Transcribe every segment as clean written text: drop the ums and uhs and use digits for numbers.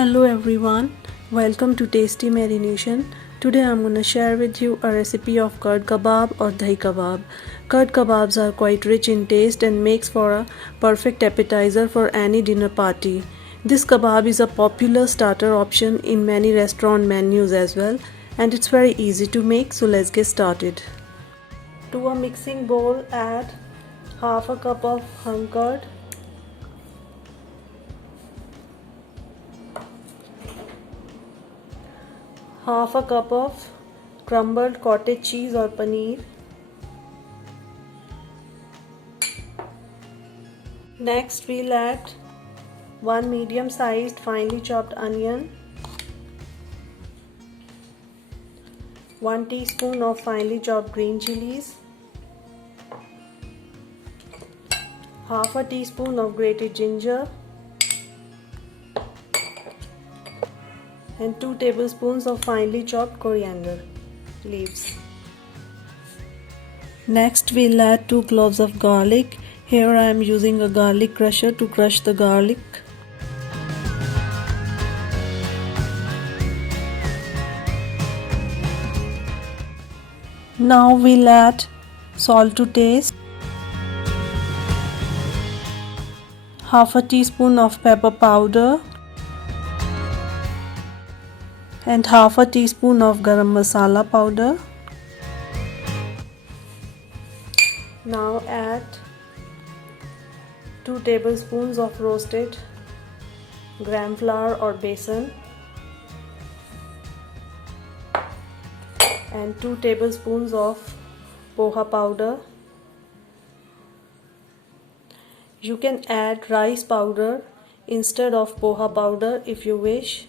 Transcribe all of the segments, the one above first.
Hello everyone, welcome to Tasty Marination. Today I'm going to share with you a recipe of curd kebab or dahi kebab. Curd kebabs are quite rich in taste and makes for a perfect appetizer for any dinner party. This kebab is a popular starter option in many restaurant menus as well, and it's very easy to make, so let's get started. To a mixing bowl add half a cup of hung curd, half a cup of crumbled cottage cheese or paneer. Next we'll add one medium sized finely chopped onion, 1 teaspoon of finely chopped green chilies, half a teaspoon of grated ginger, and 2 tablespoons of finely chopped coriander leaves. Next we'll add 2 cloves of garlic. Here I am using a garlic crusher to crush the garlic. Now we'll add salt to taste, half a teaspoon of pepper powder, and half a teaspoon of garam masala powder. Now add 2 tablespoons of roasted gram flour or besan and 2 tablespoons of poha powder. You can add rice powder instead of poha powder if you wish.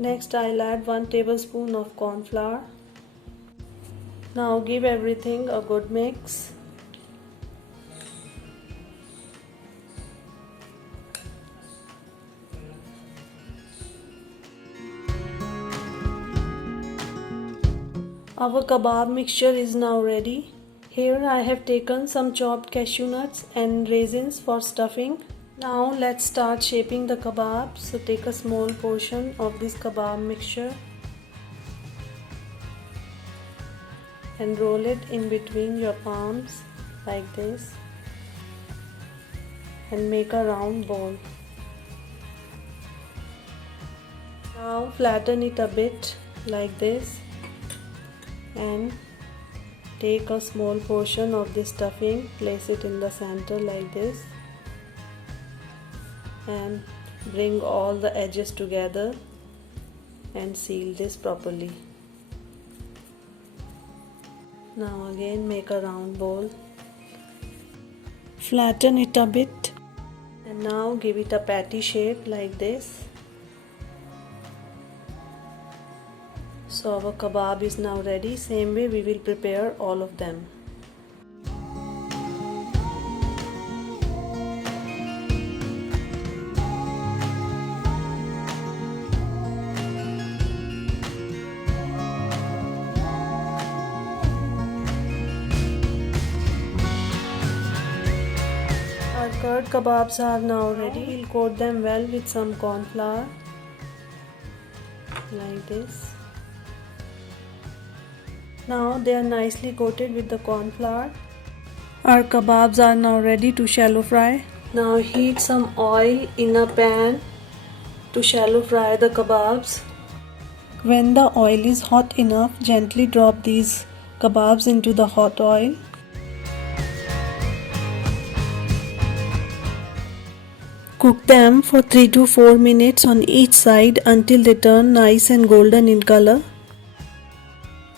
Next I'll add 1 tablespoon of corn flour. Now give everything a good mix. Our kebab mixture is now ready. Here I have taken some chopped cashew nuts and raisins for stuffing. Now let's start shaping the kebab. So take a small portion of this kebab mixture and roll it in between your palms like this and make a round ball. Now flatten it a bit like this and take a small portion of this stuffing, place it in the center like this and bring all the edges together and seal this properly. Now again make a round ball, flatten it a bit and now give it a patty shape like this. So our kebab is now ready. Same way we will prepare all of them. Our curd kebabs are now ready. We'll coat them well with some corn flour like this. Now they are nicely coated with the corn flour. Our kebabs are now ready to shallow fry. Now heat some oil in a pan to shallow fry the kebabs. When the oil is hot enough, gently drop these kebabs into the hot oil. Cook them for 3 to 4 minutes on each side until they turn nice and golden in color.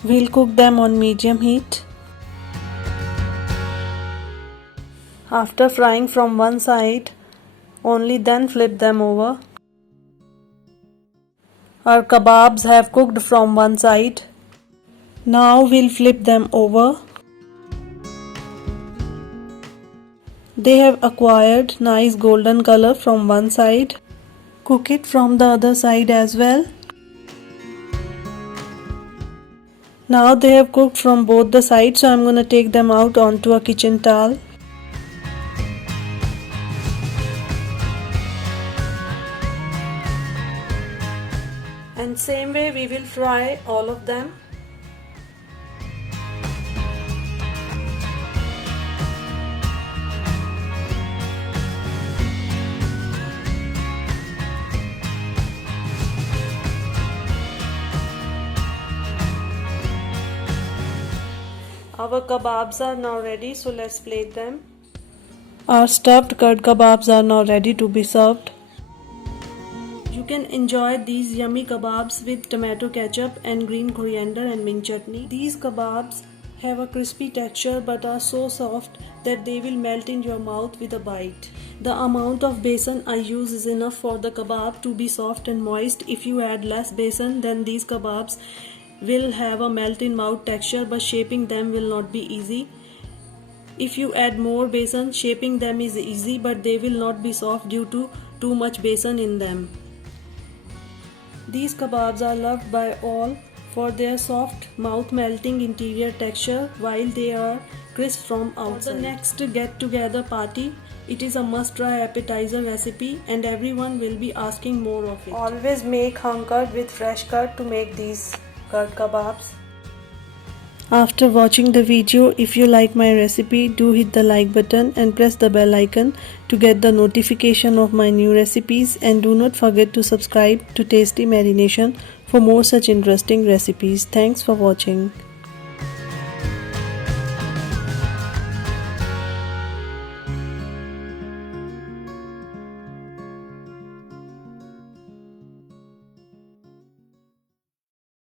We'll cook them on medium heat. After frying from one side, only then flip them over. Our kebabs have cooked from one side. Now we'll flip them over. They have acquired nice golden color from one side. Cook it from the other side as well. Now they have cooked from both the sides, so I'm going to take them out onto a kitchen towel. And same way we will fry all of them. Our kebabs are now ready, so let's plate them. Our stuffed curd kebabs are now ready to be served. You can enjoy these yummy kebabs with tomato ketchup and green coriander and mint chutney. These kebabs have a crispy texture but are so soft that they will melt in your mouth with a bite. The amount of besan I use is enough for the kebab to be soft and moist. If you add less besan, then these kebabs will have a melt in mouth texture, but shaping them will not be easy. If you add more besan, shaping them is easy, but they will not be soft due to too much besan in them. These kebabs are loved by all for their soft mouth melting interior texture while they are crisp from outside. For the next get together party, it is a must try appetizer recipe and everyone will be asking more of it. Always make hung curd with fresh curd to make these curd kebabs. After watching the video, if you like my recipe, do hit the like button and press the bell icon to get the notification of my new recipes, and do not forget to subscribe to Tasty Marination for more such interesting recipes. Thanks for watching.